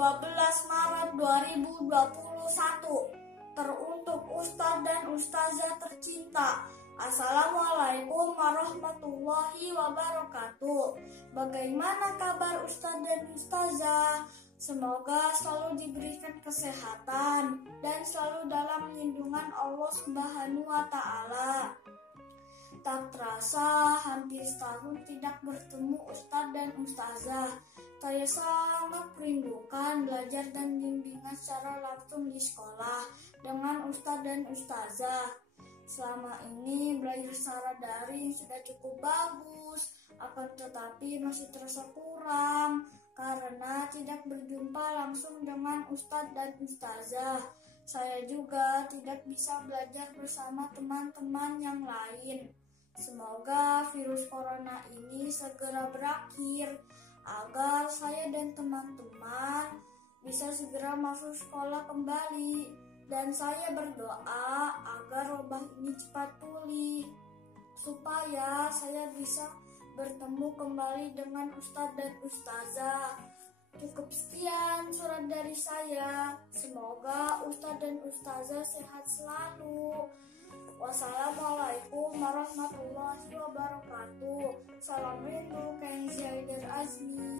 Maret 2021. Teruntuk Ustadz dan Ustazah tercinta. Assalamualaikum warahmatullahi wabarakatuh. Bagaimana kabar Ustadz dan Ustazah? Semoga selalu diberikan kesehatan dan selalu dalam lindungan Allah Subhanahu wa Ta'ala. Tak terasa hampir setahun tidak bertemu Ustadz dan Ustazah. Saya sangat merindukan belajar dan bimbingan secara langsung di sekolah dengan Ustadz dan Ustazah. Selama ini belajar secara daring sudah cukup bagus, akan tetapi masih terasa kurang karena tidak berjumpa langsung dengan Ustadz dan Ustazah. Saya juga tidak bisa belajar bersama teman-teman yang lain. Semoga virus corona ini segera berakhir agar saya dan teman-teman bisa segera masuk sekolah kembali, dan saya berdoa agar wabah ini cepat pulih supaya saya bisa bertemu kembali dengan Ustadz dan Ustazah. Cukup sekian surat dari saya. Semoga Ustadz dan Ustazah sehat selalu. Wassalamualaikum warahmatullahi wabarakatuh. Salam rindu Kenzi Haider Azmi.